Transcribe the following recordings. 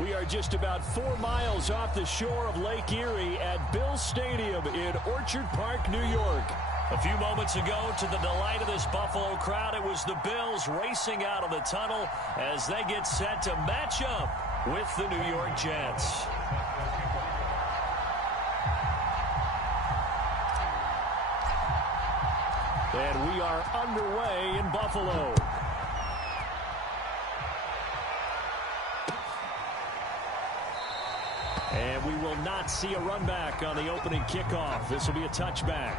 We are just about 4 miles off the shore of Lake Erie at Bills Stadium in Orchard Park, New York. A few moments ago, to the delight of this Buffalo crowd, it was the Bills racing out of the tunnel as they get set to match up with the New York Jets. And we are underway in Buffalo. And we will not see a run back on the opening kickoff. This will be a touchback.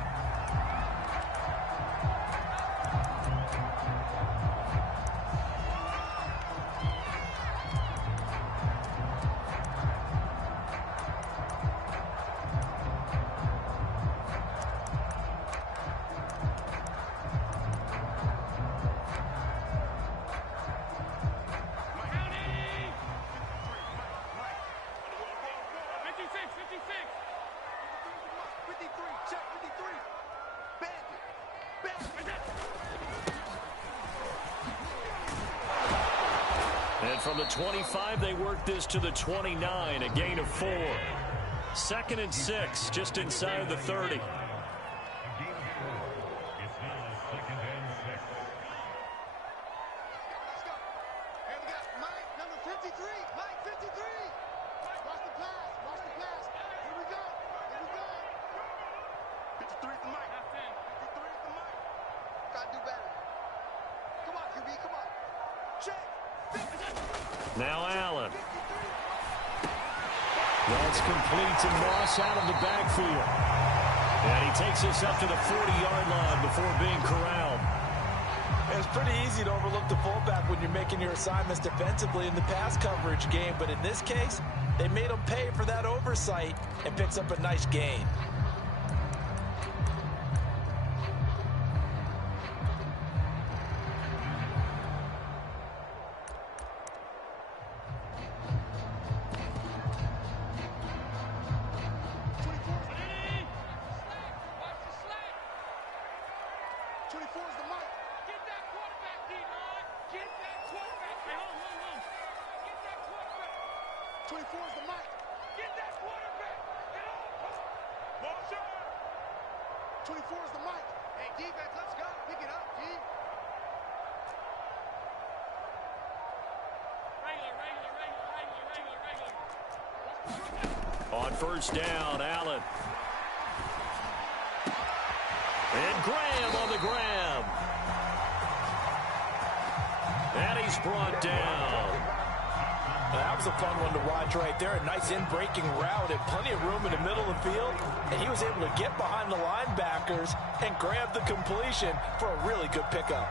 And from the 25, they work this to the 29, a gain of 4. 2nd and 6, just inside the 30. Now Allen. That's complete to Moss out of the backfield. And he takes us up to the 40-yard line before being corralled. It's pretty easy to overlook the fullback when you're making your assignments defensively in the pass coverage game. But in this case, they made him pay for that oversight and picks up a nice gain. On first down, Allen. And Graham on the grab. And he's brought down. That was a fun one to watch right there. A nice in-breaking route and plenty of room in the middle of the field. And he was able to get behind the linebackers and grab the completion for a really good pickup.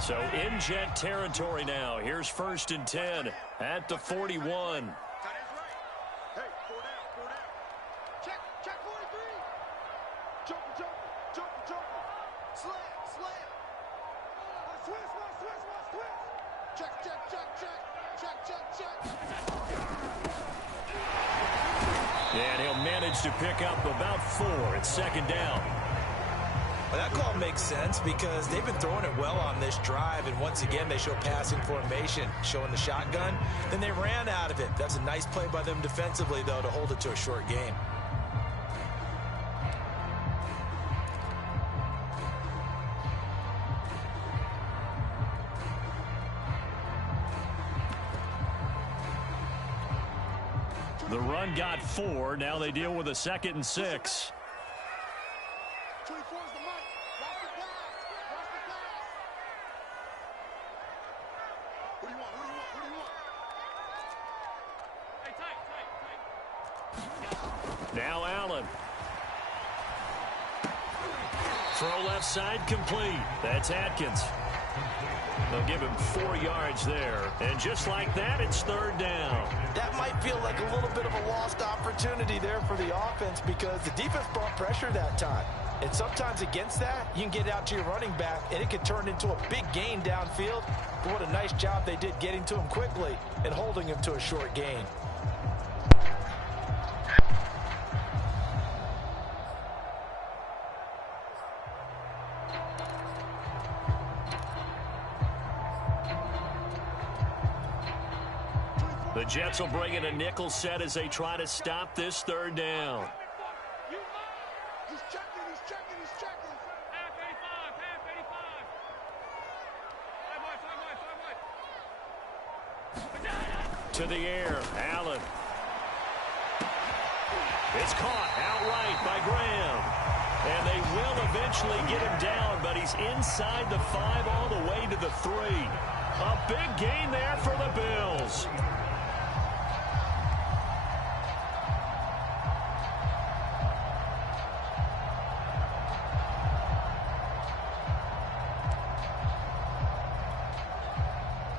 So in Jet territory now. Here's 1st and 10 at the 41. And he'll manage to pick up about 4 at 2nd down. Well, that call makes sense because they've been throwing it well on this drive, and once again they show passing formation, showing the shotgun. Then they ran out of it. That's a nice play by them defensively, though, to hold it to a short game. The run got 4. Now they deal with a 2nd and 6. Now Allen. Throw left side complete. That's Atkins. They'll give him 4 yards there. And just like that, it's 3rd down. That might feel like a little bit of a lost opportunity there for the offense because the defense brought pressure that time. And sometimes against that, you can get out to your running back, and it can turn into a big gain downfield. But what a nice job they did getting to him quickly and holding him to a short gain. The Jets will bring in a nickel set as they try to stop this third down. He's checking. Half 85. To the air, Allen. It's caught outright by Graham. And they will eventually get him down, but he's inside the 5 all the way to the 3. A big gain there for the Bills.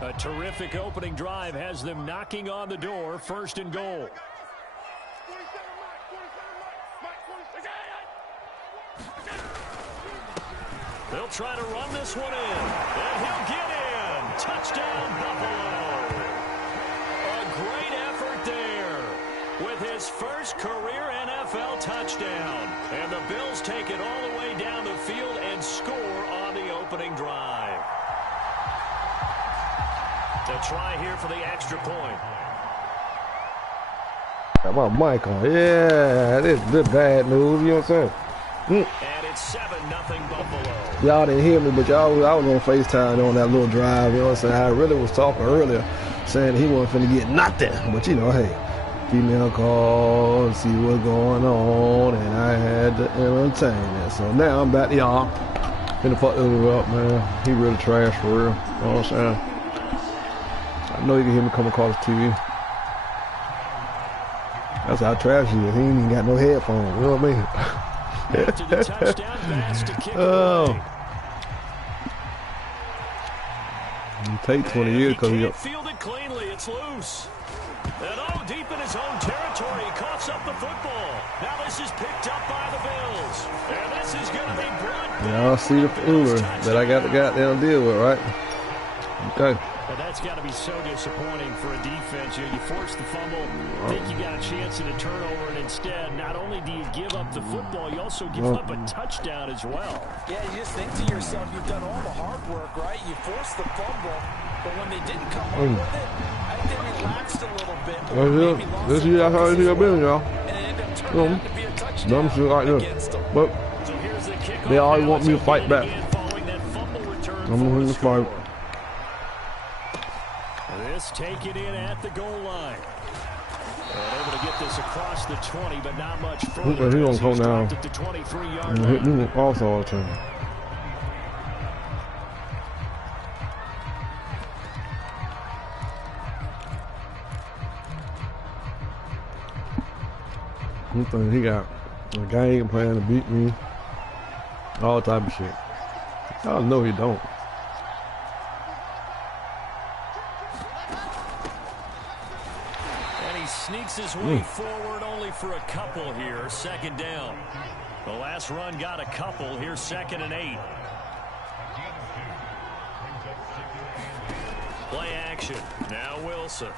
A terrific opening drive has them knocking on the door, 1st and goal. They'll try to run this one in, and he'll get in. Touchdown, Buffalo. A great effort there with his first career NFL touchdown. And the Bills take it all the way down the field and score on the opening drive. A try here for the extra point. Got my mic on. Yeah, this is good bad news. You know what I'm saying? And it's 7-0 Buffalo. Y'all didn't hear me, but I was on FaceTime on that little drive. You know what I'm saying? I really was talking earlier, saying he wasn't finna get nothing. But you know, hey, female call and see what's going on, and I had to entertain it. So now I'm back to y'all. Finna fuck this up, man. He really trash for real. You know what I'm saying? I know you can hear me come across the TV. That's how trash he is. He ain't even got no headphones. You know what I mean? After the touchdown pass to kick away. It take 20 years because he can't field it cleanly. It's loose. And deep in his own territory, he coughs up the football. Now this is picked up by the Bills. And this is going to be brought. Y'all see the Uber that I got to goddamn deal with, right? Okay. And that's got to be so disappointing for a defense. You force the fumble, think you got a chance at a turnover, and instead, not only do you give up the football, you also give up a touchdown as well. Yeah, you just think to yourself, you've done all the hard work, right? You forced the fumble, but when they didn't come up with it, I think they relaxed a little bit. This is how it has been, y'all. And it ended up turning out to be a touchdown shit like against them. But they always want me to fight back. I'm going to fight. This taken in at the goal line. And able to get this across the 20, but not much further. He's going to come down. At the 23-yard line. Hit me also all the time. He got a game plan to beat me. All type of shit. I know he don't. Sneaks his way forward only for a couple here. 2nd down. The last run got a couple. Here's 2nd and 8. Play action. Now Wilson.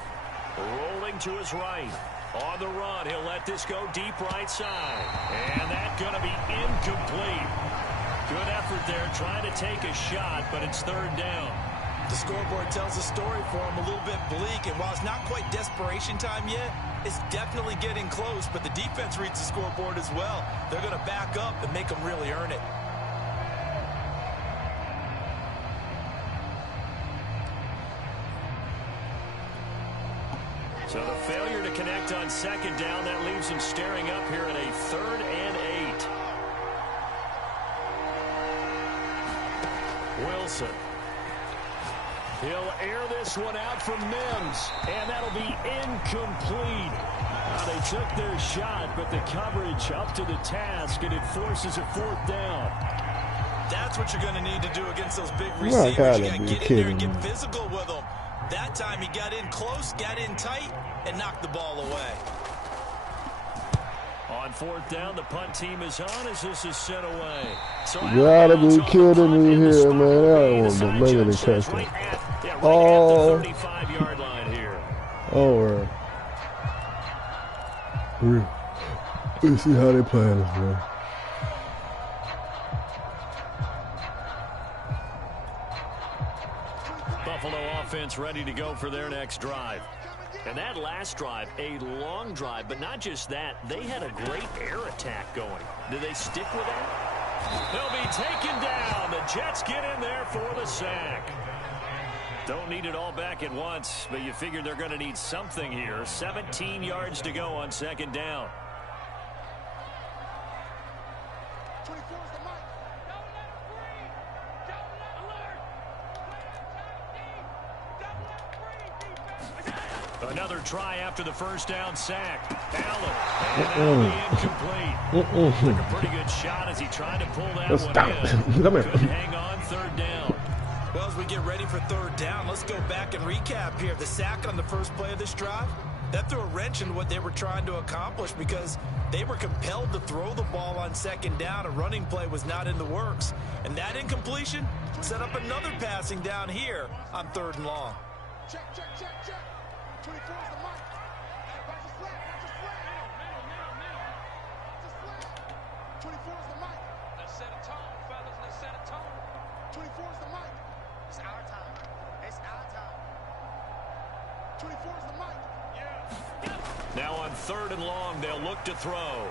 Rolling to his right. On the run. He'll let this go deep right side. And that's going to be incomplete. Good effort there trying to take a shot, but it's 3rd down. The scoreboard tells a story for him, a little bit bleak, and while it's not quite desperation time yet, it's definitely getting close, but the defense reads the scoreboard as well. They're going to back up and make them really earn it. So the failure to connect on 2nd down, that leaves them staring up here at a 3rd and 8. Wilson. He'll air this one out from Mims, and that'll be incomplete. They took their shot, but the coverage up to the task, and it forces a 4th down. That's what you're going to need to do against those big receivers. You got to get in there and get physical with them. That time he got in close, got in tight, and knocked the ball away. On 4th down, the punt team is on as this is sent away. So you gotta be kidding me here, man. I don't make any touchdown. Oh. 35-yard line here. Oh, let's see how they play this, man. Buffalo offense ready to go for their next drive. And that last drive, a long drive, but not just that. They had a great air attack going. Do they stick with that? They'll be taken down. The Jets get in there for the sack. Don't need it all back at once, but you figure they're going to need something here. 17 yards to go on second down. Another try after the first down sack. Allen. Incomplete. Took a pretty good shot as he tried to pull that one in. Come here. Couldn't hang on third down. Well, as we get ready for third down, let's go back and recap here. The sack on the first play of this drive, that threw a wrench in what they were trying to accomplish because they were compelled to throw the ball on second down. A running play was not in the works. And that incompletion set up another passing down here on third and long. Check, check, check, check. 24 is the mic. Watch the flat, watch the flat. Middle. Watch the flat. 24 is the mic. Let's set a tone, fellas. Let's set a tone. 24 is the mic. It's our time. It's our time. 24 is the mic. Yeah. Now on third and long, they'll look to throw.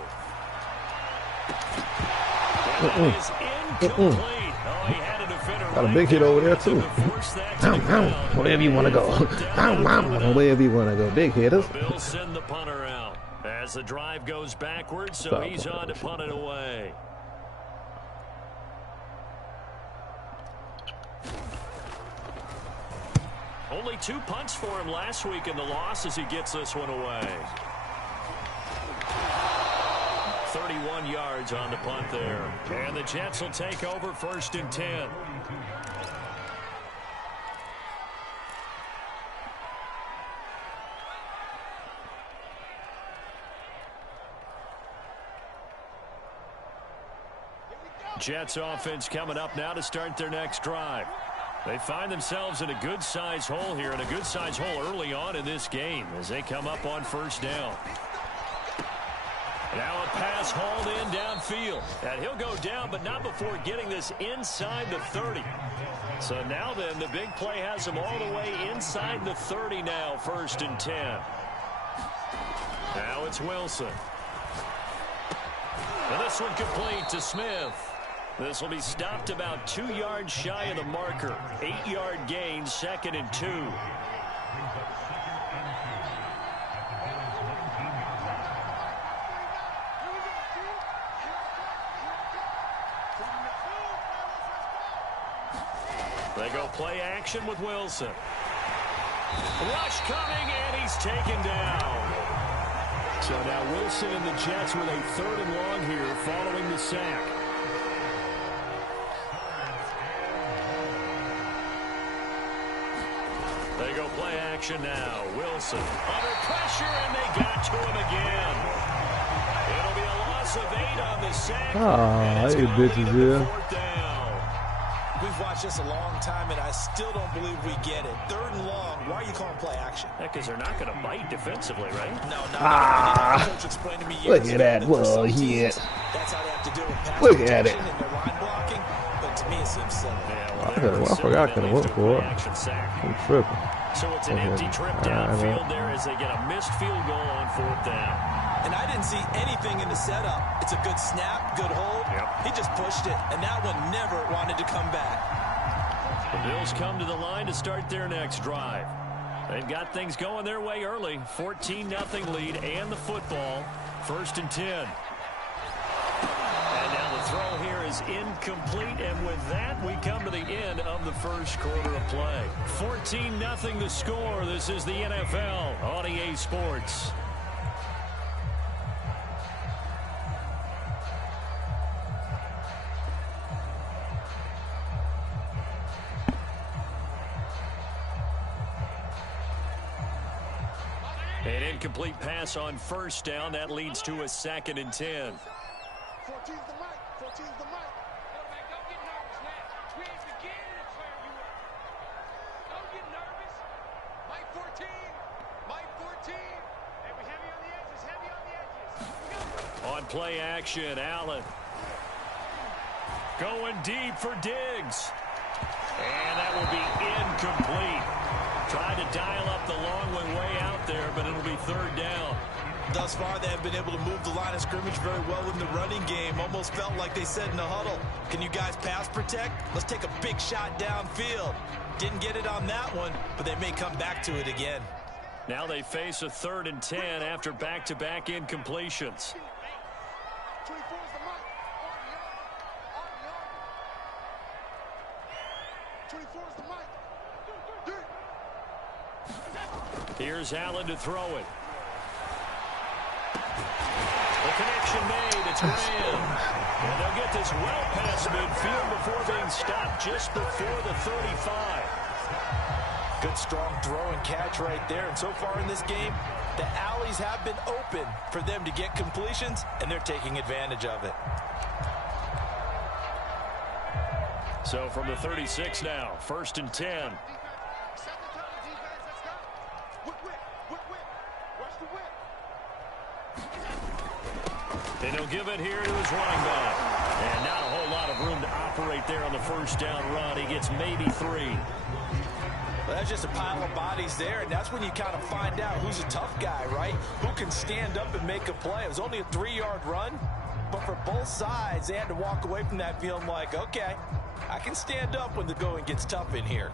That is incomplete. Oh, he had a defender. Got a big hit over there, too. Wherever you want to go. Wherever you want to go. Big hitters. The Bills send the punter out as the drive goes backwards, so he's on to punt it away. Only 2 punts for him last week in the loss as he gets this one away. 31 yards on the punt there. And the Jets will take over first and 10. Jets offense coming up now to start their next drive. They find themselves in a good-sized hole here, and a good-sized hole early on in this game as they come up on first down. Now a pass hauled in downfield. And he'll go down, but not before getting this inside the 30. So now then, the big play has him all the way inside the 30 now, first and 10. Now it's Wilson. And this one complete to Smith. This will be stopped about 2 yards shy of the marker. 8-yard gain, second and 2. They go play action with Wilson. Rush coming, and he's taken down. So now Wilson and the Jets with a third and long here following the sack. They go play action now. Wilson under pressure, and they got to him again. It'll be a loss of 8 on the sack. Hey, bitches, yeah. We've watched this a long time, and I still don't believe we get it. Third and long, why are you calling play action? Because they're not going to bite defensively, right? No, no. Coach explained to me Look at that. Well, yeah. That's how they have to do it. Pass Look at it. and their line blocking, but to me it seems silly. I forgot I could have went for it. I'm tripping. So it's an empty trip downfield there as they get a missed field goal on fourth down. And I didn't see anything in the setup. It's a good snap, good hold. Yep. He just pushed it, and that one never wanted to come back. The Bills come to the line to start their next drive. They've got things going their way early. 14-0 lead and the football. First and 10. And now the throw here is incomplete. And with that, we come to the end of the first quarter of play. 14-0 the score. This is the NFL on EA Sports. An incomplete pass on first down. That leads to a second and 10. 14's the mic. 14's the mic. Don't get nervous now. We ain't beginning to turn you up. Don't get nervous. Mike 14. Mike 14. Hey, we heavy on the edges. Heavy on the edges. On play action, Allen. Going deep for Diggs. And that will be incomplete. Tried to dial up the long way out there, but it'll be third down. Thus far, they have been able to move the line of scrimmage very well in the running game. Almost felt like they said in the huddle, can you guys pass protect? Let's take a big shot downfield. Didn't get it on that one, but they may come back to it again. Now they face a 3rd and 10 after back-to-back incompletions. 24 is the mic. 24 is the mic. Here's Allen to throw it. The connection made. It's Graham. And they'll get this well past midfield before being stopped just before the 35. Good, strong throw and catch right there. And so far in this game, the alleys have been open for them to get completions, and they're taking advantage of it. So from the 36 now, 1st and 10. And he'll give it here to his running back. And not a whole lot of room to operate there on the 1st down run. He gets maybe 3. Well, that's just a pile of bodies there, and that's when you kind of find out who's a tough guy, right? Who can stand up and make a play. It was only a 3-yard run, but for both sides, they had to walk away from that feeling like, okay, I can stand up when the going gets tough in here.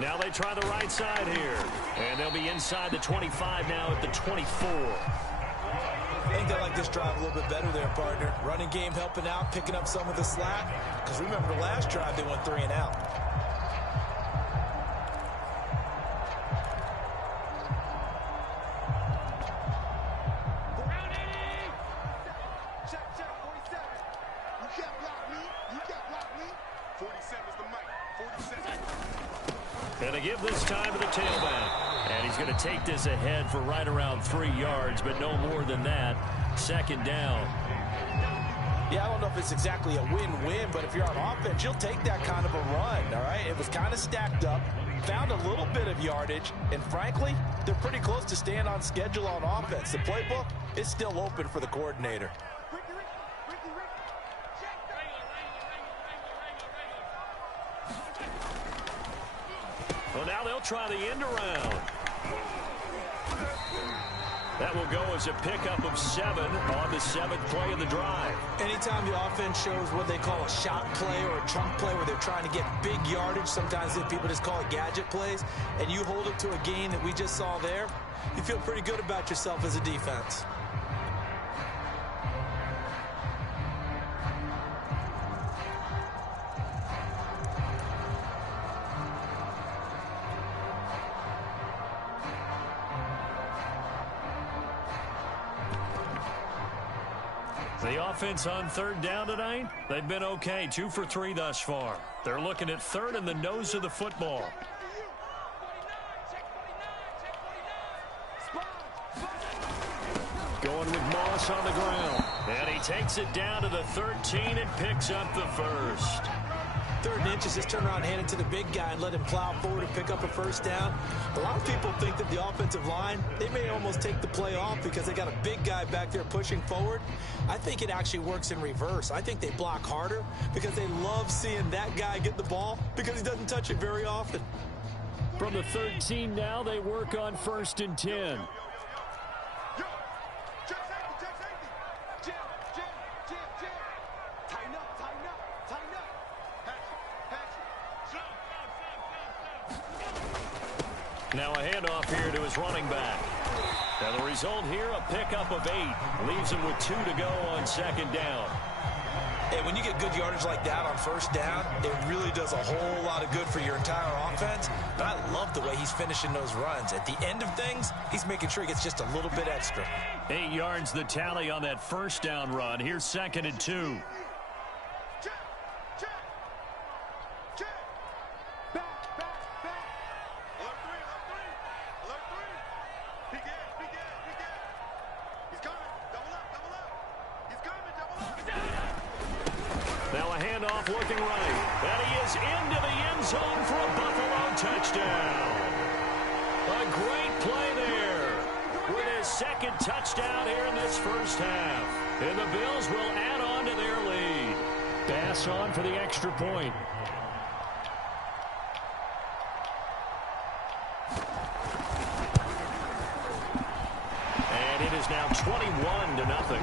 Now they try the right side here. And they'll be inside the 25 now at the 24. I think they like this drive a little bit better there, partner. Running game helping out, picking up some of the slack. Because remember the last drive, they went 3 and out. Check, 47. You can't block me. You can't block me. 47 is the mic. 47. And they give this time to the tailback. And he's going to take this ahead for right around 3 yards, but no more than that. 2nd down. Yeah, I don't know if it's exactly a win-win, but if you're on offense, you'll take that kind of a run, all right? It was kind of stacked up, found a little bit of yardage, and frankly, they're pretty close to staying on schedule on offense. The playbook is still open for the coordinator. Well, now they'll try the end around. That will go as a pickup of 7 on the 7th play of the drive. Anytime the offense shows what they call a shot play or a chunk play where they're trying to get big yardage, sometimes people just call it gadget plays, and you hold it to a gain that we just saw there, you feel pretty good about yourself as a defense. The offense on 3rd down tonight, they've been okay. 2 for 3 thus far. They're looking at 3rd in the nose of the football. Going with Moss on the ground. And he takes it down to the 13 and picks up the 1st. 3rd and inches, just turn around and hand it to the big guy and let him plow forward and pick up a 1st down. A lot of people think that the offensive line, they may almost take the play off because they got a big guy back there pushing forward. I think it actually works in reverse. I think they block harder because they love seeing that guy get the ball because he doesn't touch it very often. From the 13 now, they work on 1st and 10. Now a handoff here to his running back. Now the result here, a pickup of 8. Leaves him with 2 to go on 2nd down. And when you get good yardage like that on 1st down, it really does a whole lot of good for your entire offense. But I love the way he's finishing those runs. At the end of things, he's making sure he gets just a little bit extra. 8 yards the tally on that 1st down run. Here's 2nd and 2. looking right. And he is into the end zone for a Buffalo touchdown. A great play there with his second touchdown here in this first half. And the Bills will add on to their lead. Bass on for the extra point. And it is now 21-0.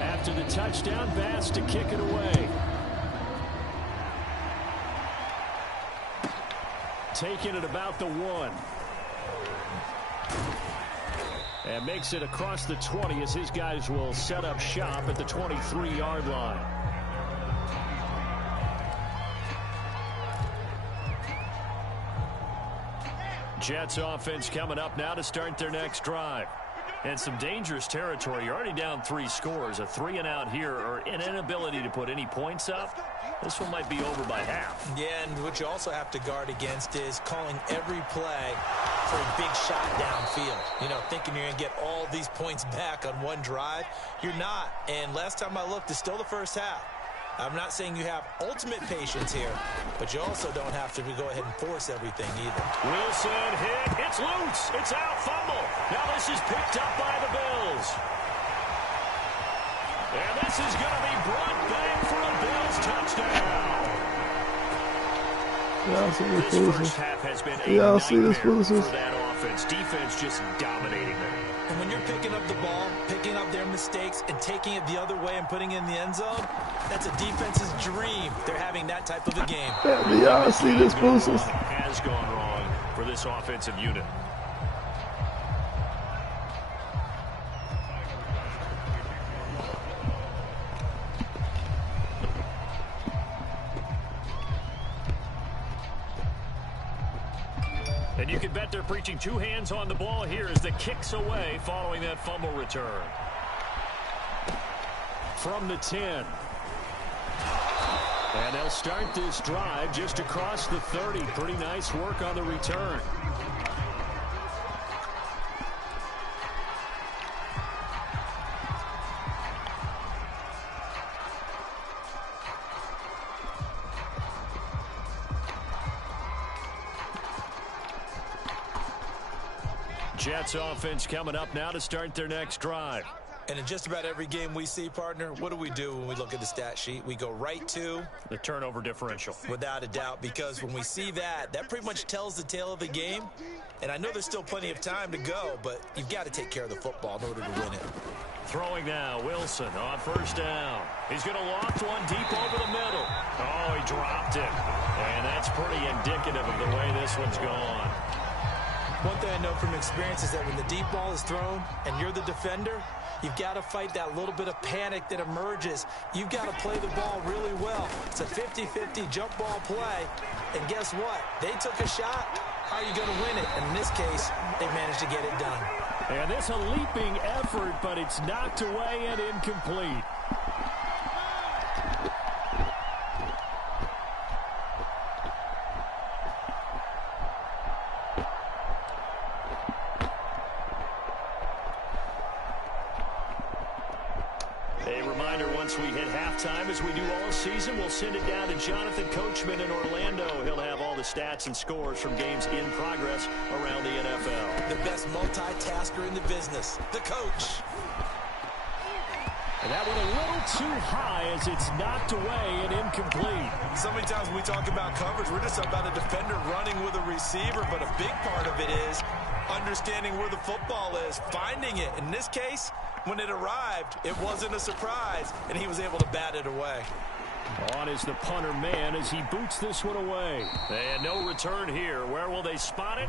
After the touchdown, Bass to kick it away. Taking it about the 1. And makes it across the 20 as his guys will set up shop at the 23-yard line. Jets offense coming up now to start their next drive. And some dangerous territory. You're already down 3 scores. A 3-and-out here or an inability to put any points up. This one might be over by half. Yeah, and what you also have to guard against is calling every play for a big shot downfield. You know, thinking you're going to get all these points back on one drive. You're not. And last time I looked, it's still the first half. I'm not saying you have ultimate patience here, but you also don't have to go ahead and force everything either. Wilson hit. It's loose. It's out. Fumble. Now this is picked up by the Bills. And this is going to be brought back for a Bills touchdown. Y'all see this This foolishness? first half has been a Y'all see this nightmare foolishness? for that offense. Defense just dominating them. And when you're picking up the ball, picking up their mistakes, and taking it the other way and putting it in the end zone, that's a defense's dream. They're having that type of a game. Yeah, do y'all see this foolishness? Has gone wrong for this offensive unit. And you can bet they're preaching 2 hands on the ball here as the kick's away following that fumble return. From the 10. And they'll start this drive just across the 30. Pretty nice work on the return. Jets offense coming up now to start their next drive. And in just about every game we see, partner, what do we do when we look at the stat sheet? We go right to the turnover differential. Without a doubt, because when we see that, that pretty much tells the tale of the game. And I know there's still plenty of time to go, but you've got to take care of the football in order to win it. Throwing now, Wilson on first down. He's going to loft one deep over the middle. Oh, he dropped it. And that's pretty indicative of the way this one's gone. One thing I know from experience is that when the deep ball is thrown and you're the defender, you've got to fight that little bit of panic that emerges. You've got to play the ball really well. It's a 50-50 jump ball play. And guess what? They took a shot. How are you going to win it? And in this case, they managed to get it done. And it's a leaping effort, but it's knocked away and incomplete. Once we hit halftime, as we do all season, we'll send it down to Jonathan Coachman in Orlando. He'll have all the stats and scores from games in progress around the NFL. The best multitasker in the business, the coach. And that went a little too high as it's knocked away and incomplete. So many times when we talk about coverage, we're just about a defender running with a receiver, but a big part of it is understanding where the football is, finding it. In this case, when it arrived, it wasn't a surprise, and he was able to bat it away. On is the punter man as he boots this one away. And no return here. Where will they spot it?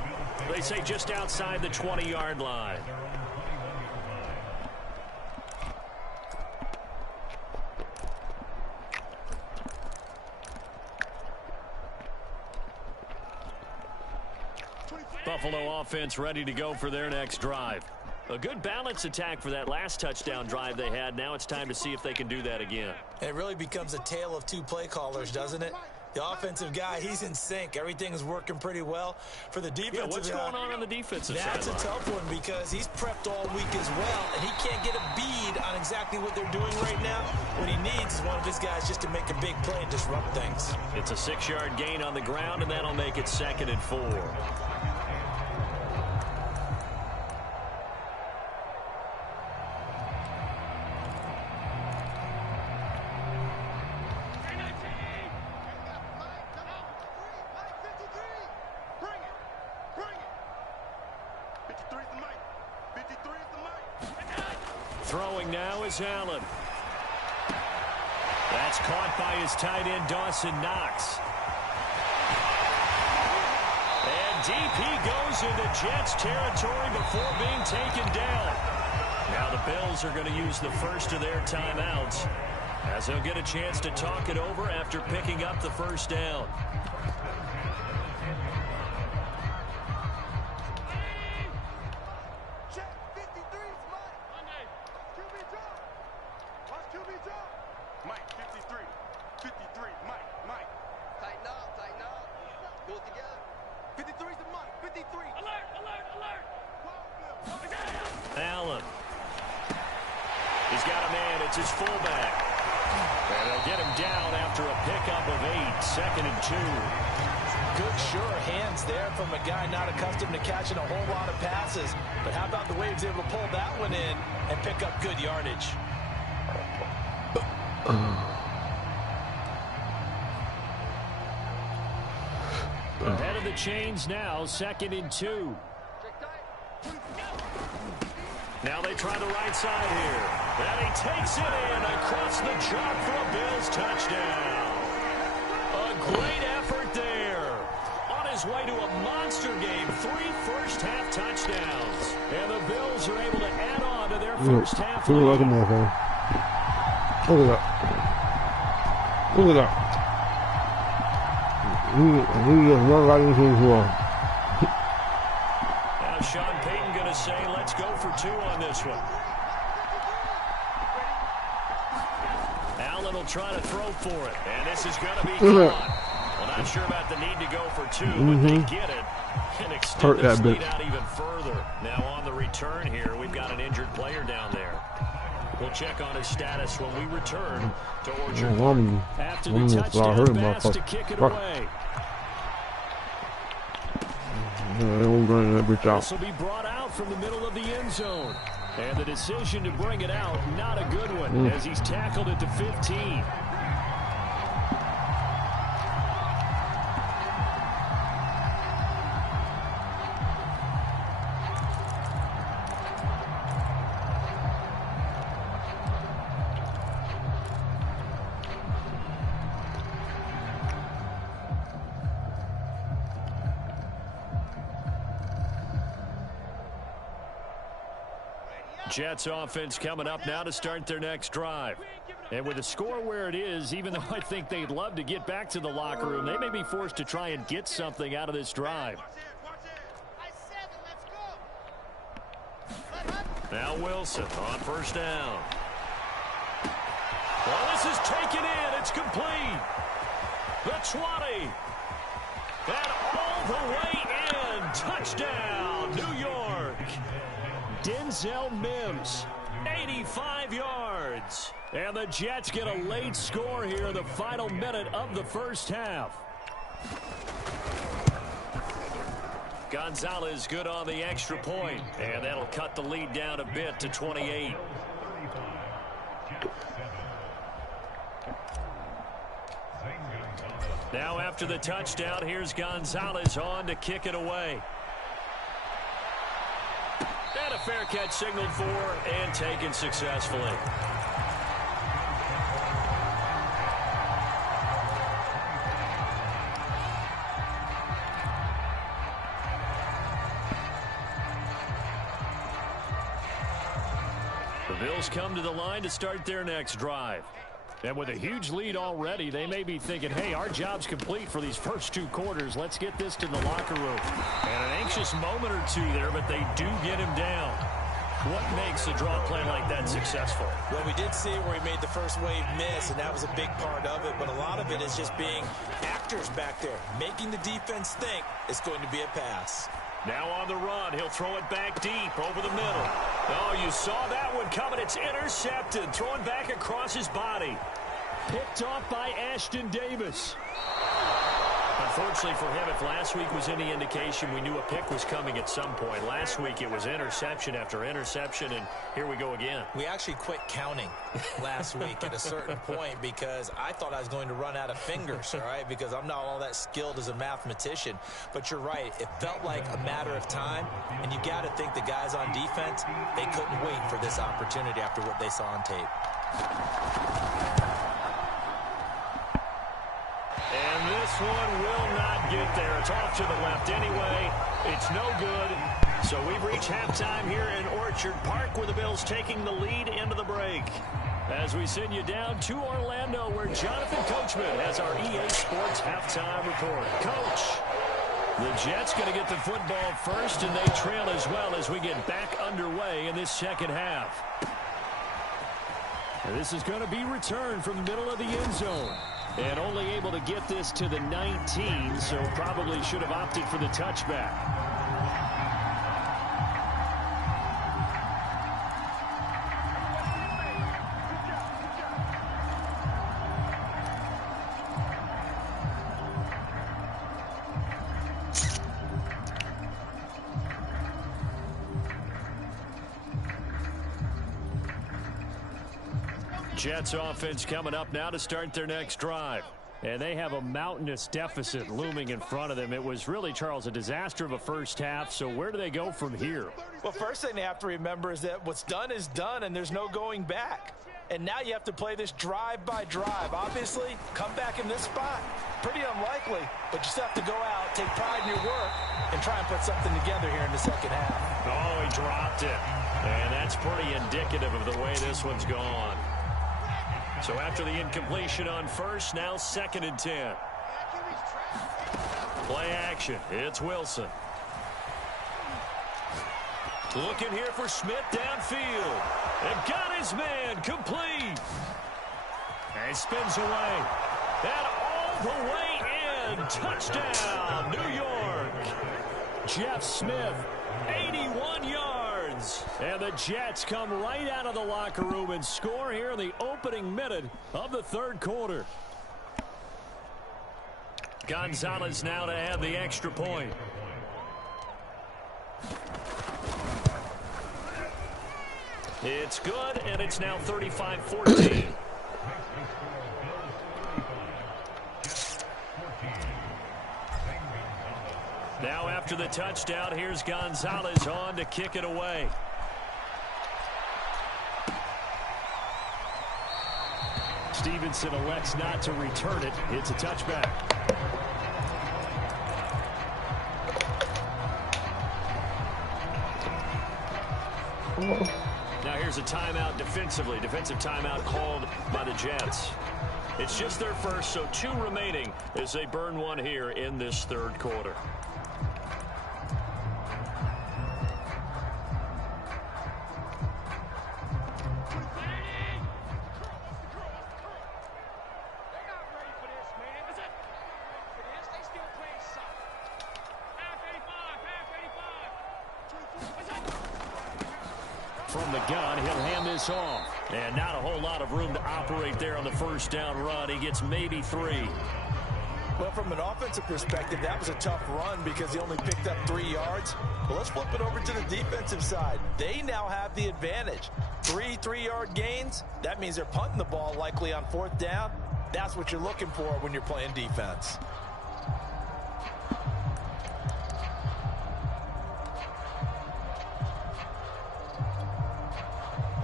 They say just outside the 20-yard line. Buffalo offense ready to go for their next drive. A good balance attack for that last touchdown drive they had. Now it's time to see if they can do that again. It really becomes a tale of two play callers, doesn't it? The offensive guy, he's in sync. Everything is working pretty well. For the defensive guy, what's going on the defensive side? That's a tough one because he's prepped all week as well, and he can't get a bead on exactly what they're doing right now. What he needs is one of his guys just to make a big play and disrupt things. It's a 6-yard gain on the ground, and that'll make it 2nd and 4. Throwing now is Allen. That's caught by his tight end, Dawson Knox. And deep he goes into Jets territory before being taken down. Now the Bills are going to use the first of their timeouts as they'll get a chance to talk it over after picking up the first down. Allen. He's got a man. It's his fullback. And they'll get him down after a pickup of 8. 2nd and 2. Good, sure hands there from a guy not accustomed to catching a whole lot of passes. But how about the way he was able to pull that one in and pick up good yardage? Ahead of the chains now, 2nd and 2. Now they try the right side here. And he takes it in across the chalk for a Bills touchdown. A great effort there. On his way to a monster game. 3 first-half touchdowns. And the Bills are able to add on to their first-half lead. Look at that. Look at that. Look at that. He just run right into his wall. Now Sean Payton going to say, let's go for 2 on this one. Allen will try to throw for it. And this is going to be caught. Well, not sure about the need to go for 2, but they get it. And extend this lead out even further. Now on the return here, we've got an injured player down there. We'll check on his status when we return to Orchard Park. After the touchdown pass to kick it away. This will be brought out from the middle of the end zone. And the decision to bring it out, not a good one, as he's tackled at the 15. Jets offense coming up now to start their next drive. And with the score where it is, even though I think they'd love to get back to the locker room, they may be forced to try and get something out of this drive. Now Wilson on first down. Well, this is taken in. It's complete. The 20. And all the way in. Touchdown, New York. Denzel Mims, 85 yards. And the Jets get a late score here in the final minute of the first half. Gonzalez good on the extra point, and that'll cut the lead down a bit to 28. Now after the touchdown, here's Gonzalez on to kick it away. And a fair catch signaled for and taken successfully. The Bills come to the line to start their next drive. And with a huge lead already, they may be thinking, hey, our job's complete for these first 2 quarters. Let's get this to the locker room. And an anxious moment or two there, but they do get him down. What makes a draw play like that successful? Well, we did see where he made the first wave miss, and that was a big part of it. But a lot of it is just being actors back there, making the defense think it's going to be a pass. Now on the run, he'll throw it back deep over the middle. Oh, you saw that one coming. It's intercepted, throwing back across his body. Picked off by Ashton Davis. Unfortunately for him, if last week was any indication, we knew a pick was coming at some point. Last week it was interception after interception, and here we go again. We actually quit counting last week at a certain point because I thought I was going to run out of fingers, all right, because I'm not all that skilled as a mathematician. But you're right. It felt like a matter of time, and you got to think the guys on defense, they couldn't wait for this opportunity after what they saw on tape. And this one will not get there. It's off to the left anyway. It's no good. So we've reached halftime here in Orchard Park with the Bills taking the lead into the break. As we send you down to Orlando where Jonathan Coachman has our EA Sports halftime report. Coach, the Jets going to get the football first, and they trail as well as we get back underway in this second half. And this is going to be returned from the middle of the end zone. And only able to get this to the 19, so probably should have opted for the touchback. Jets offense coming up now to start their next drive. And they have a mountainous deficit looming in front of them. It was really, Charles, a disaster of a first half. So where do they go from here? Well, first thing they have to remember is that what's done is done, and there's no going back. And now you have to play this drive by drive. Obviously, come back in this spot, pretty unlikely. But you still have to go out, take pride in your work, and try and put something together here in the second half. Oh, he dropped it. And that's pretty indicative of the way this one's gone. So after the incompletion on first, now 2nd and 10. Play action. It's Wilson. Looking here for Smith downfield. And got his man complete. And spins away. And all the way in. Touchdown, New York. Jeff Smith, 81 yards. And the Jets come right out of the locker room and score here in the opening minute of the third quarter. Gonzalez now to add the extra point. It's good, and it's now 35-14. Now after the touchdown, here's Gonzalez on to kick it away. Stevenson elects not to return it. It's a touchback. Now here's a timeout defensively. Defensive timeout called by the Jets. It's just their first, so 2 remaining as they burn one here in this third quarter. From the gun, he'll hand this off. And not a whole lot of room to operate there on the first down run. He gets maybe 3. Well, from an offensive perspective, that was a tough run because he only picked up 3 yards. But let's flip it over to the defensive side. They now have the advantage. 3 3-yard gains. That means they're punting the ball likely on 4th down. That's what you're looking for when you're playing defense.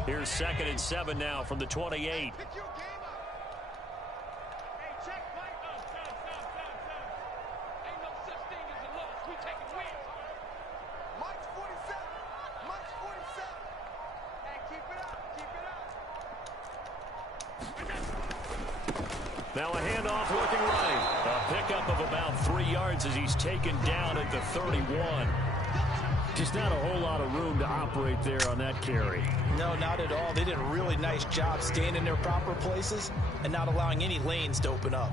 Here's 2nd and 7 now from the 28. Now a handoff looking right. A pickup of about 3 yards as he's taken down at the 31. Just not a whole lot of room to operate there on that carry. No, not at all. They did a really nice job staying in their proper places and not allowing any lanes to open up.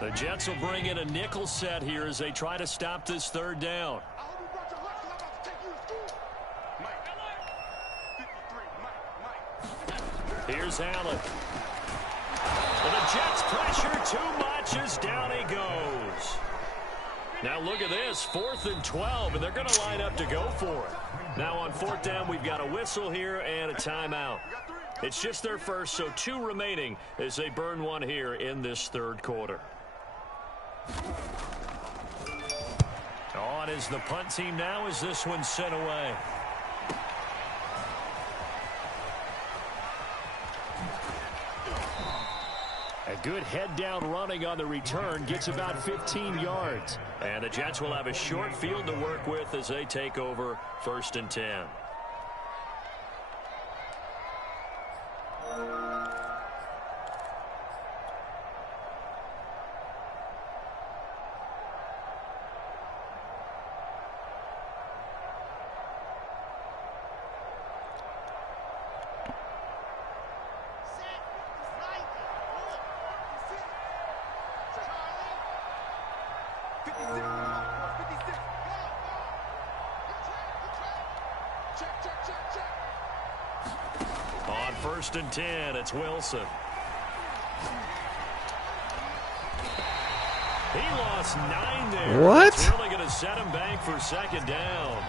The Jets will bring in a nickel set here as they try to stop this third down. Here's Allen. And the Jets pressure too much as down he goes. Now look at this, 4th and 12, and they're going to line up to go for it. Now on 4th down, we've got a whistle here and a timeout. It's just their first, so 2 remaining as they burn one here in this third quarter. On is the punt team now as this one's sent away. A good head-down running on the return gets about 15 yards. And the Jets will have a short field to work with as they take over 1st and 10. On 1st and 10, it's Wilson. He lost 9 there. What? It's really going to set him back for 2nd down.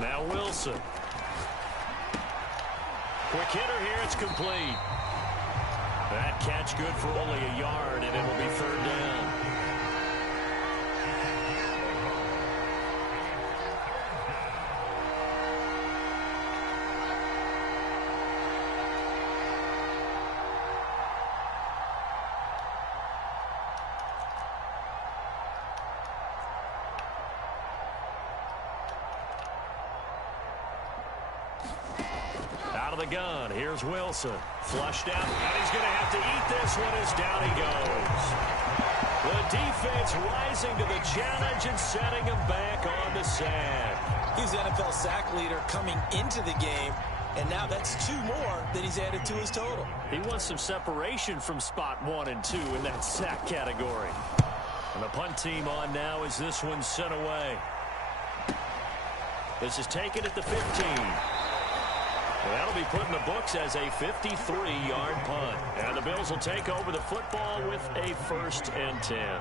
Now Wilson. Quick hitter here, it's complete. That catch good for only a yard, and it'll be 3rd down. The gun. Here's Wilson. Flushed out, and he's going to have to eat this one as down he goes. The defense rising to the challenge and setting him back on the sack. He's the NFL sack leader coming into the game, and now that's 2 more that he's added to his total. He wants some separation from spot 1 and 2 in that sack category. And the punt team on now as this one's sent away. This is taken at the 15. Well, that'll be put in the books as a 53-yard punt. And the Bills will take over the football with a 1st and 10.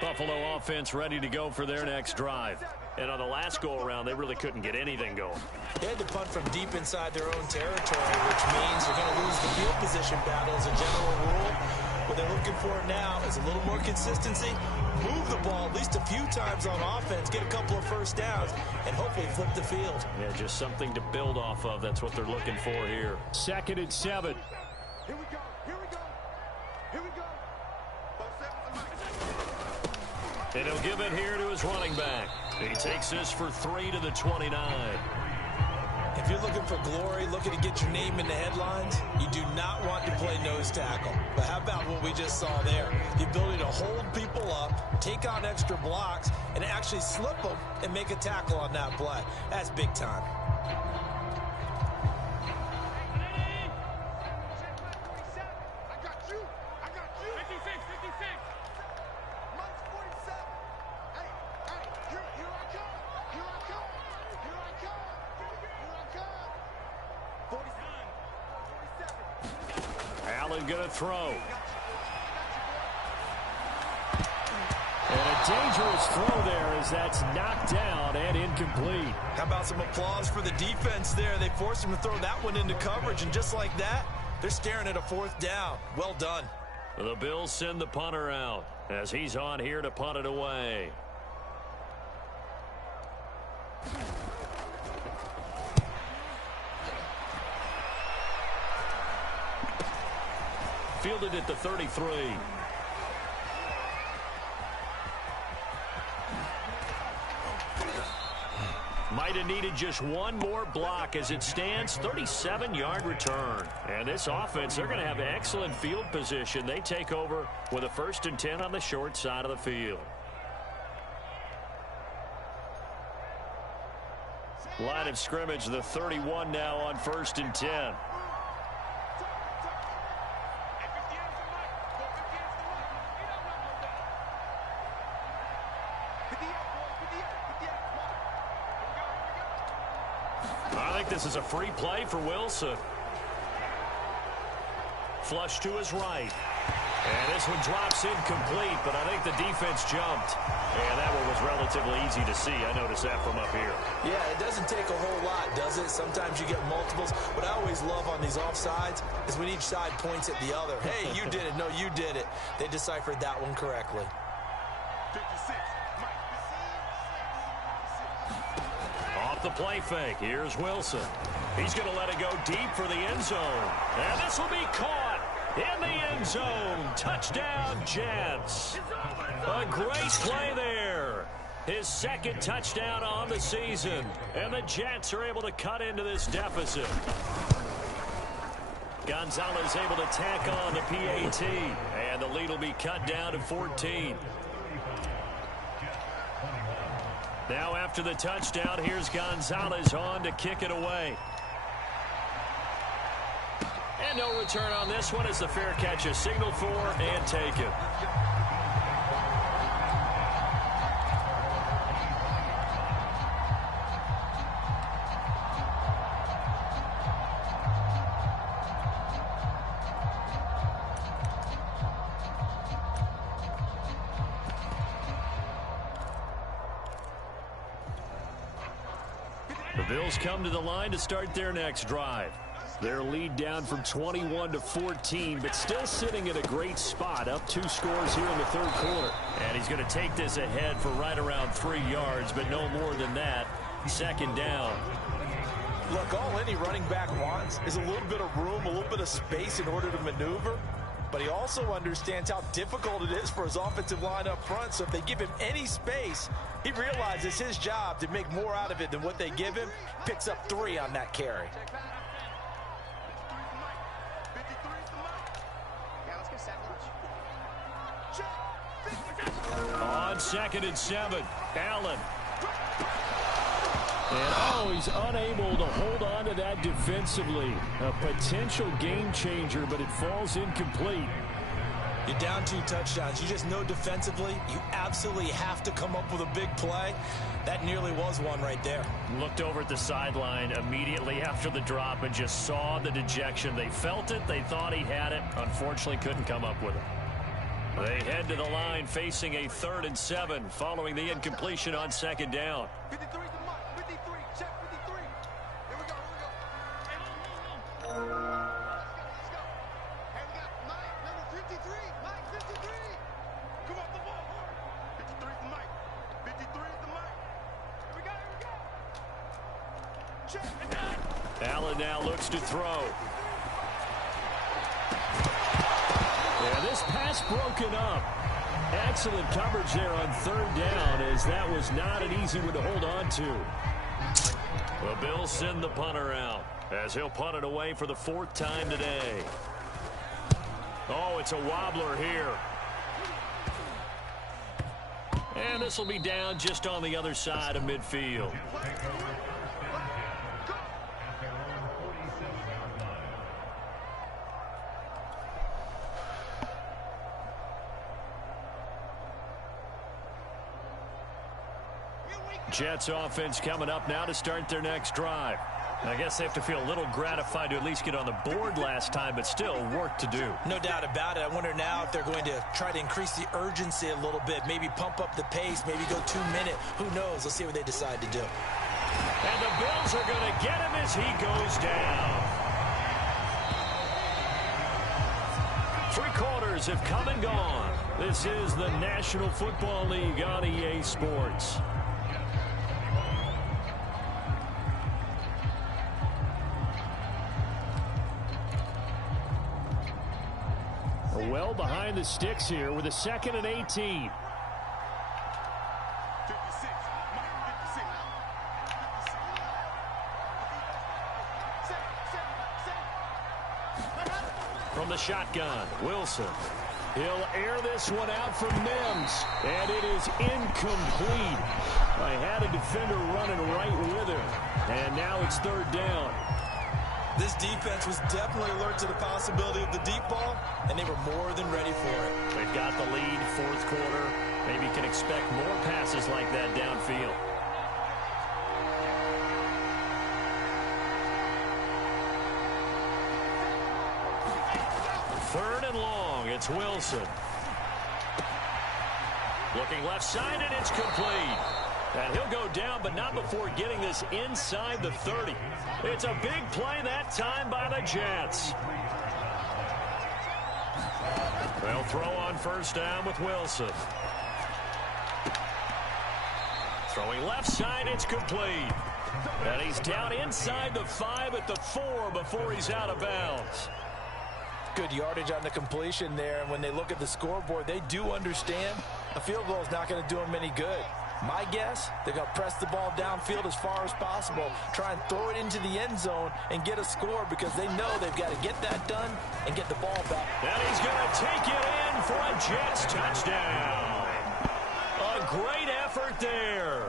Buffalo offense ready to go for their next drive. And on the last go-around, they really couldn't get anything going. They had to punt from deep inside their own territory, which means they're going to lose the field position battle as a general rule. What they're looking for now is a little more consistency, move the ball at least a few times on offense, get a couple of 1st downs, and hopefully flip the field. Yeah, just something to build off of. That's what they're looking for here. 2nd and 7. Here we go. Here we go. Here we go. And he'll give it here to his running back. He takes this for 3 to the 29. If you're looking for glory, looking to get your name in the headlines, you do not want to play nose tackle. But how about what we just saw there? The ability to hold people up, take on extra blocks, and actually slip them and make a tackle on that play. That's big time. Allen going to throw. dangerous throw there as that's knocked down and incomplete. How about some applause for the defense there? They forced him to throw that one into coverage, and just like that, they're staring at a 4th down. Well done. The Bills send the punter out as he's on here to punt it away. Fielded at the 33. Might have needed just one more block as it stands. 37-yard return. And this offense, they're going to have excellent field position. They take over with a 1st and 10 on the short side of the field. Line of scrimmage, the 31 now on 1st and 10. I think this is a free play for Wilson. Flush to his right. And this one drops incomplete, but I think the defense jumped. And that one was relatively easy to see. I noticed that from up here. Yeah, it doesn't take a whole lot, does it? Sometimes you get multiples. What I always love on these offsides is when each side points at the other. Hey, you did it. No, you did it. They deciphered that one correctly. 56. Off the play fake. Here's Wilson. He's going to let it go deep for the end zone. And this will be caught in the end zone. Touchdown, Jets. A great play there. His 2nd touchdown on the season. And the Jets are able to cut into this deficit. Gonzalez able to tack on the PAT. And the lead will be cut down to 14. Now after the touchdown, here's Gonzalez on to kick it away. And no return on this one as the fair catch is signaled for and taken. The Bills come to the line to start their next drive. Their lead down from 21 to 14, but still sitting at a great spot, up 2 scores here in the 3rd quarter. And he's going to take this ahead for right around 3 yards, but no more than that. 2nd down. Look, all any running back wants is a little bit of room, a little bit of space in order to maneuver. But he also understands how difficult it is for his offensive line up front. So if they give him any space, he realizes his job to make more out of it than what they give him. Picks up 3 on that carry. On 2nd and 7, Allen. And he's unable to hold on to that defensively. A potential game changer, but it falls incomplete. You're down 2 touchdowns. You just know defensively you absolutely have to come up with a big play. That nearly was one right there. Looked over at the sideline immediately after the drop and just saw the dejection. They felt it. They thought he had it. Unfortunately, couldn't come up with it. They head to the line facing a 3rd and 7 following the incompletion on 2nd down. 53 to Mike. 53. Check 53. Here we go. Hey, let's go. Hey, we got Mike, number 53. Mike, 53. Come off the ball. 53 is the Mike. 53 is the Mike. Here we go. Check. Allen now looks to throw. Yeah, this pass broken up. Excellent coverage there on 3rd down, as that was not an easy one to hold on to. The Bills send the punter out as he'll punt it away for the 4th time today. Oh, it's a wobbler here. And this will be down just on the other side of midfield. Jets offense coming up now to start their next drive. I guess they have to feel a little gratified to at least get on the board last time, but still work to do. No doubt about it. I wonder now if they're going to try to increase the urgency a little bit, maybe pump up the pace, maybe go 2 minute. Who knows? Let's see what they decide to do. And the Bills are going to get him as he goes down. 3 quarters have come and gone. This is the National Football League on EA Sports. Well behind the sticks here with a 2nd and 18. From the shotgun, Wilson. He'll air this one out for Mims, and it is incomplete. I had a defender running right with him, and now it's 3rd down. This defense was definitely alert to the possibility of the deep ball, and they were more than ready for it. They've got the lead, 4th quarter. Maybe can expect more passes like that downfield. Third and long, it's Wilson. Looking left side, and it's complete. And he'll go down, but not before getting this inside the 30. It's a big play that time by the Jets. They'll throw on 1st down with Wilson. Throwing left side, it's complete. And he's down inside the 5 at the 4 before he's out of bounds. Good yardage on the completion there, and when they look at the scoreboard, they do understand a field goal is not going to do them any good. My guess, they're going to press the ball downfield as far as possible, try and throw it into the end zone and get a score because they know they've got to get that done and get the ball back. And he's going to take it in for a Jets touchdown. A great effort there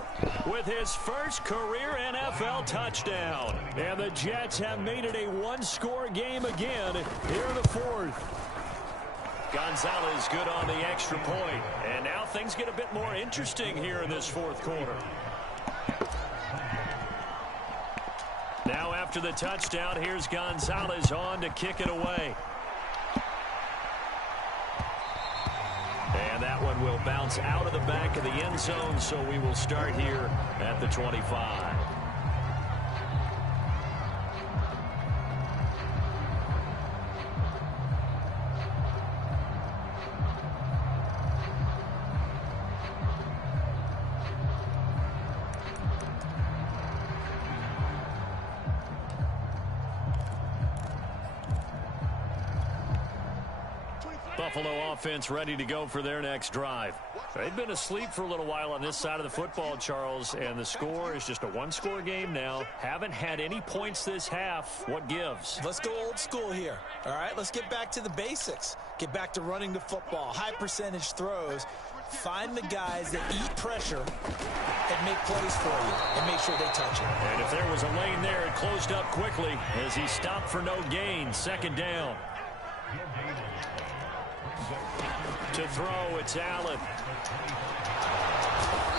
with his first career NFL touchdown. And the Jets have made it a 1-score game again here in the 4th. Gonzalez good on the extra point. And now things get a bit more interesting here in this 4th quarter. Now after the touchdown, here's Gonzalez on to kick it away. And that one will bounce out of the back of the end zone, so we will start here at the 25. Buffalo offense ready to go for their next drive. They've been asleep for a little while on this side of the football, Charles, and the score is just a 1-score game now. Haven't had any points this half. What gives? Let's go old school here. All right, let's get back to the basics. Get back to running the football, high percentage throws. Find the guys that eat pressure and make plays for you and make sure they touch it. And if there was a lane there, it closed up quickly as he stopped for no gain. 2nd down. To throw, it's Allen.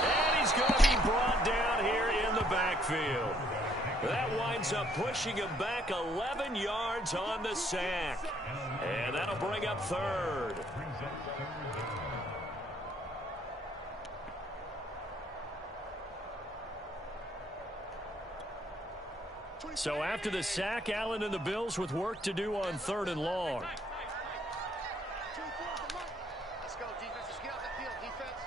And he's going to be brought down here in the backfield. That winds up pushing him back 11 yards on the sack. And that'll bring up 3rd. So after the sack, Allen and the Bills with work to do on 3rd and long. Let's go, defense. Let's get out the field, defense.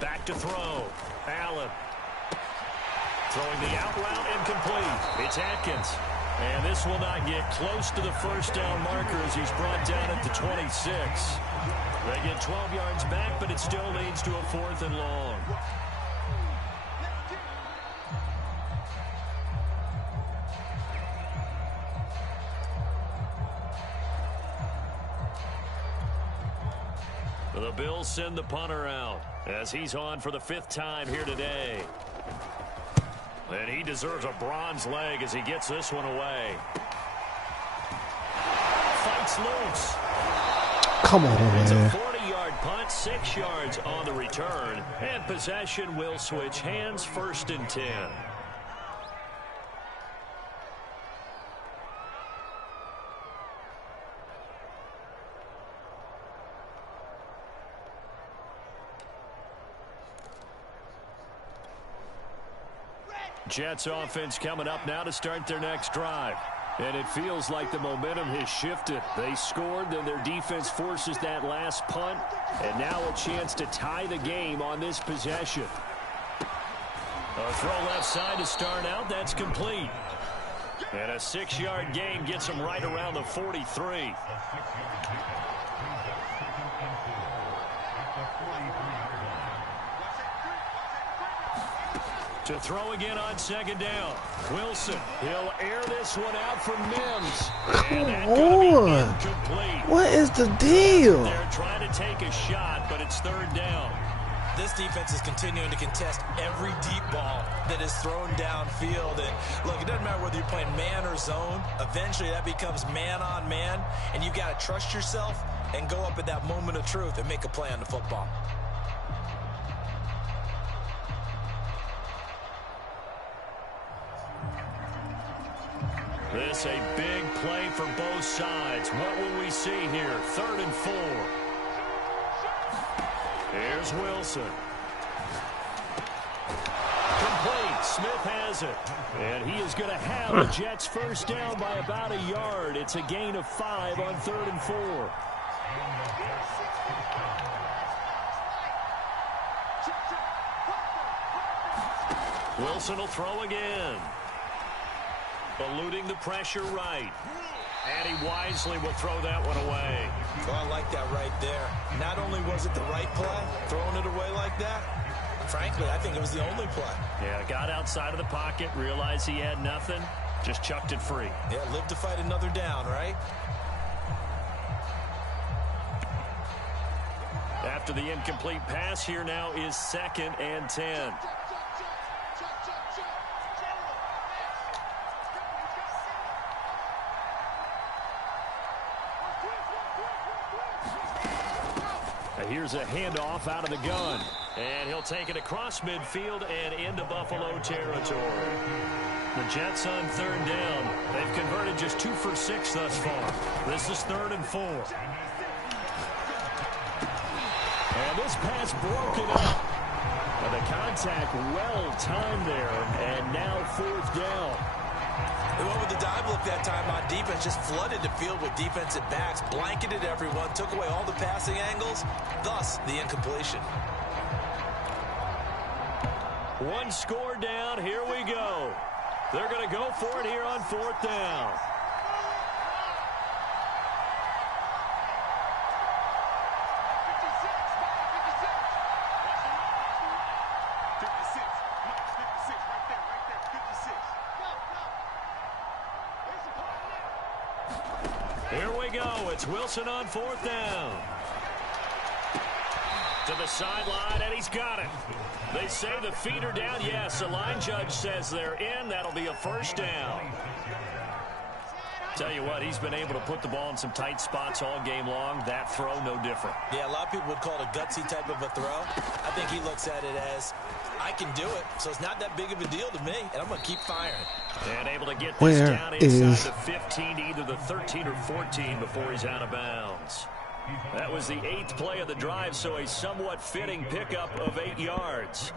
Back to throw. Allen. Throwing the out route incomplete. It's Atkins. And this will not get close to the 1st down marker as he's brought down at the 26. They get 12 yards back, but it still leads to a 4th and long. The Bills send the punter out as he's on for the 5th time here today. And he deserves a bronze leg as he gets this one away. Fights loose. Come on, It's a man. 40-yard punt, 6 yards on the return. And possession will switch hands, 1st and 10. Jets offense coming up now to start their next drive. And it feels like the momentum has shifted. They scored, then their defense forces that last punt. And now a chance to tie the game on this possession. A throw left side to start out. That's complete. And a 6-yard gain gets them right around the 43. To throw again on 2nd down. Wilson, he'll air this one out for Mims. Come on. What is the deal? They're trying to take a shot, but it's 3rd down. This defense is continuing to contest every deep ball that is thrown downfield. And look, it doesn't matter whether you're playing man or zone. Eventually that becomes man on man. And you've got to trust yourself and go up at that moment of truth and make a play on the football. This a big play for both sides. What will we see here? 3rd and 4. Here's Wilson. Complete. Smith has it. And he is going to have the Jets' 1st down by about a yard. It's a gain of 5 on 3rd and 4. Wilson will throw again. Eluding the pressure right. And he wisely will throw that one away. Oh, I like that right there. Not only was it the right play, throwing it away like that, frankly, I think it was the only play. Yeah, got outside of the pocket, realized he had nothing, just chucked it free. Yeah, live to fight another down, right? After the incomplete pass, here now is 2nd and 10. Here's a handoff out of the gun. And he'll take it across midfield and into Buffalo territory. The Jets on 3rd down. They've converted just 2 for 6 thus far. This is 3rd and 4. And this pass broken up. And the contact well timed there. And now 4th down. They went with the dive look that time on defense, just flooded the field with defensive backs, blanketed everyone, took away all the passing angles, thus the incompletion. 1 score down, here we go. They're going to go for it here on 4th down. Here we go. It's Wilson on 4th down. To the sideline, and he's got it. They say the feet are down. Yes, the line judge says they're in. That'll be a 1st down. Tell you what, he's been able to put the ball in some tight spots all game long. That throw, no different. Yeah, a lot of people would call it a gutsy type of a throw. I think he looks at it as, I can do it, so it's not that big of a deal to me, and I'm going to keep firing. And able to get this down inside the 15 to either the 13 or 14 before he's out of bounds. That was the 8th play of the drive, so a somewhat fitting pickup of 8 yards.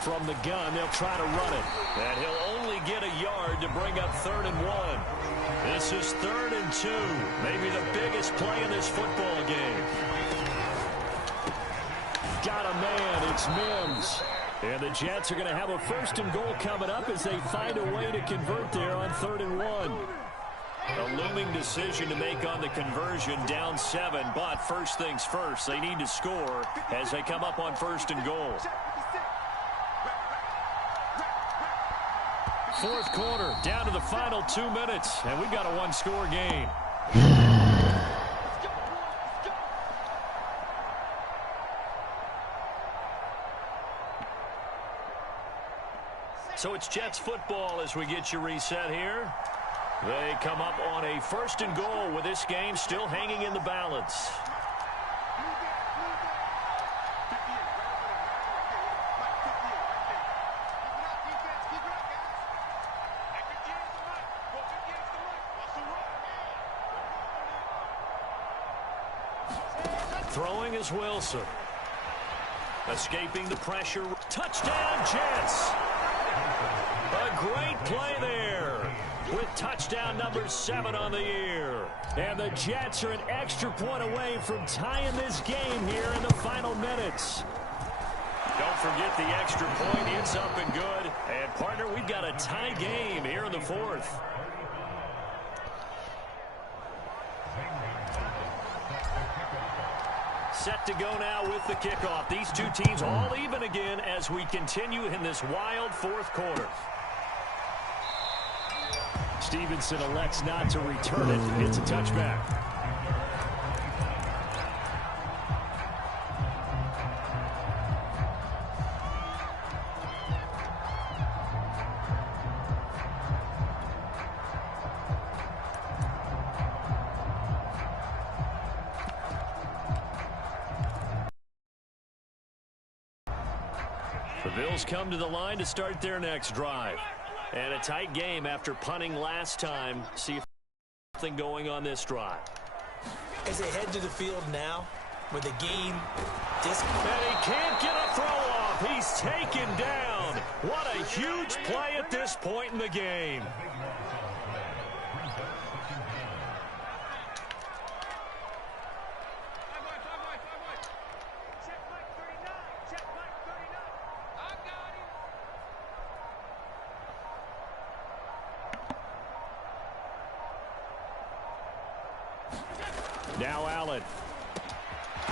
From the gun, they'll try to run it. And he'll only get a yard to bring up 3rd and 1. This is 3rd and 2. Maybe the biggest play in this football game. Got a man. It's Mims. And the Jets are going to have a 1st and goal coming up as they find a way to convert there on 3rd and 1. A looming decision to make on the conversion, down 7. But first things first, they need to score as they come up on 1st and goal. 4th quarter, down to the final 2 minutes, and we've got a 1-score game. So it's Jets football as we get you reset here. They come up on a 1st and goal with this game still hanging in the balance. Throwing is Wilson. Escaping the pressure. Touchdown, Jets. A great play there with touchdown number 7 on the year. And the Jets are an extra point away from tying this game here in the final minutes. Don't forget the extra point. It's up and good. And, partner, we've got a tie game here in the 4th. Set to go now with the kickoff. These two teams all even again as we continue in this wild 4th quarter. Stevenson elects not to return it. It's a touchback. The Bills come to the line to start their next drive. And a tight game after punting last time. See if something going on this drive. As they head to the field now, with the game and he can't get a throw off. He's taken down. What a huge play at this point in the game. Now Allen.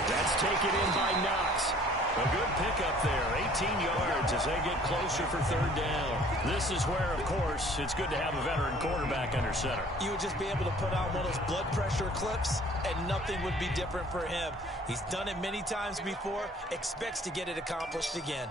That's taken in by Knox. A good pickup there. 18 yards as they get closer for 3rd down. This is where, of course, it's good to have a veteran quarterback under center. You would just be able to put on one of those blood pressure clips, and nothing would be different for him. He's done it many times before, expects to get it accomplished again.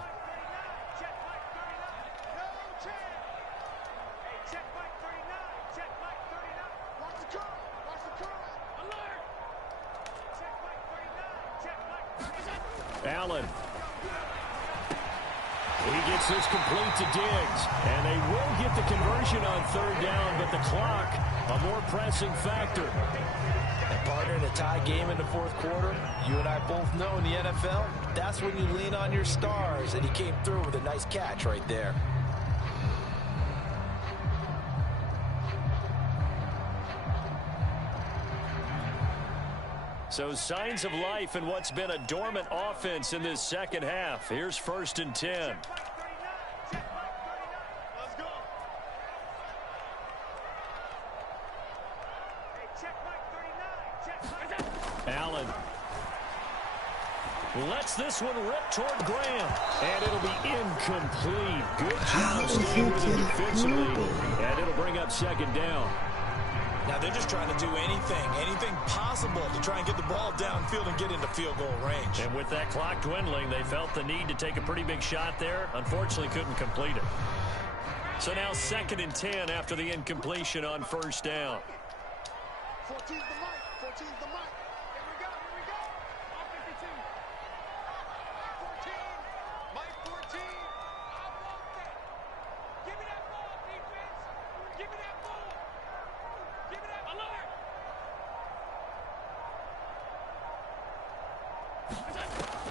Allen. He gets this complete to Diggs. And they will get the conversion on 3rd down, but the clock, a more pressing factor. And partner, in a tie game in the 4th quarter, you and I both know in the NFL, that's when you lean on your stars. And he came through with a nice catch right there. So signs of life in what's been a dormant offense in this 2nd half. Here's 1st and 10. Allen lets this one rip toward Graham. And it'll be incomplete. Good job staying with it defensively. And it'll bring up 2nd down. Now they're just trying to do anything possible to try and get the ball downfield and get into field goal range. And with that clock dwindling, they felt the need to take a pretty big shot there. Unfortunately, couldn't complete it. So now 2nd and 10 after the incompletion on 1st down. 14's the mic. 14's the mic. Here we go. All 52. 14. Mike 14. I want that. Give me that ball, defense. Give me that ball. Give me that alert.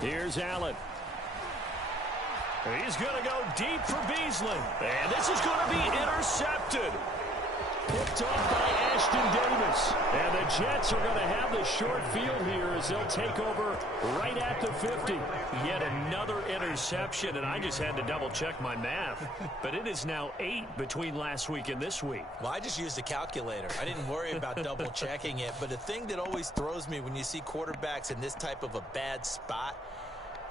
Here's Allen. He's going to go deep for Beasley. And this is going to be intercepted. Picked off by Ashton Davis. And the Jets are going to have the short field here as they'll take over right at the 50. Yet another interception, and I just had to double-check my math. But it is now 8 between last week and this week. Well, I just used a calculator. I didn't worry about double-checking it. But the thing that always throws me when you see quarterbacks in this type of a bad spot,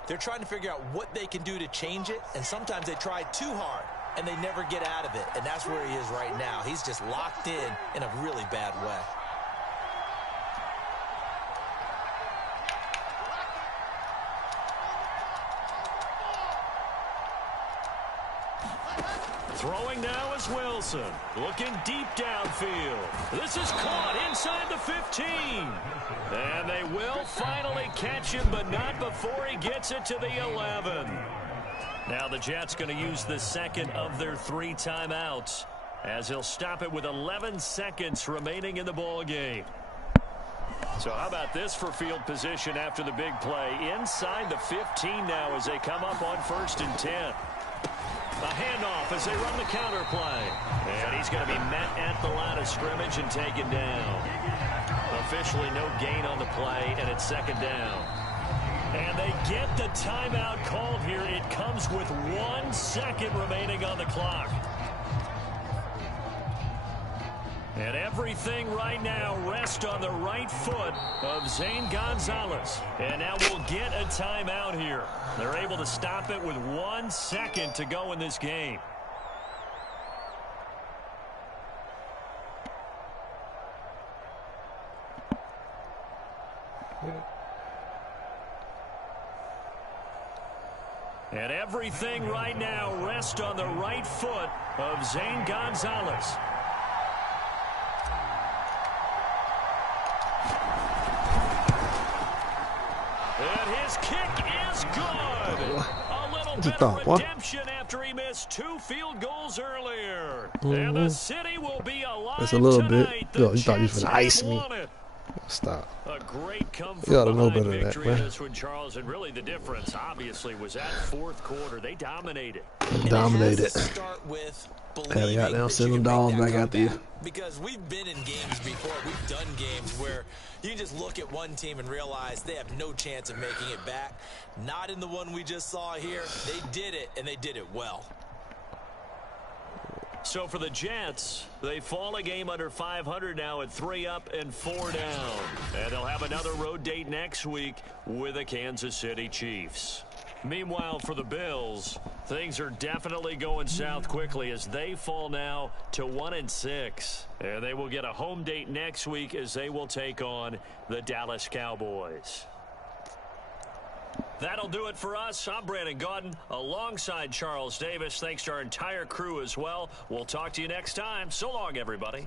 they're trying to figure out what they can do to change it, and sometimes they try too hard, and they never get out of it. And that's where he is right now. He's just locked in a really bad way. Throwing now is Wilson. Looking deep downfield. This is caught inside the 15. And they will finally catch him, but not before he gets it to the 11. Now the Jets going to use the second of their 3 timeouts, as he'll stop it with 11 seconds remaining in the ball game. So how about this for field position after the big play? Inside the 15 now as they come up on 1st and 10. A handoff as they run the counter play. And he's going to be met at the line of scrimmage and taken down. Officially no gain on the play, and it's 2nd down. And they get the timeout called here. It comes with 1 second remaining on the clock. And everything right now rests on the right foot of Zane Gonzalez. And now we'll get a timeout here. They're able to stop it with 1 second to go in this game. And everything right now rests on the right foot of Zane Gonzalez. And his kick is good. A little bit of redemption after he missed 2 field goals earlier. And the city will be alive. It's a little tonight. bit. Yo, you thought you was gonna ice me. Stop. A great come You gotta know from better behind than that, victory in man. this one, Charles. And really the difference, obviously, was that 4th quarter. They dominated. Dominated. Start with Had to goddamn send them dogs back out there. Because we've been in games before. We've done games where you just look at one team and realize they have no chance of making it back. Not in the one we just saw here. They did it, and they did it well. So for the Jets, they fall a game under 500 now at 3 up and 4 down. And they'll have another road date next week with the Kansas City Chiefs. Meanwhile, for the Bills, things are definitely going south quickly as they fall now to 1-6. And they will get a home date next week as they will take on the Dallas Cowboys. That'll do it for us. I'm Brandon Gaudin alongside Charles Davis. Thanks to our entire crew as well. We'll talk to you next time. So long, everybody.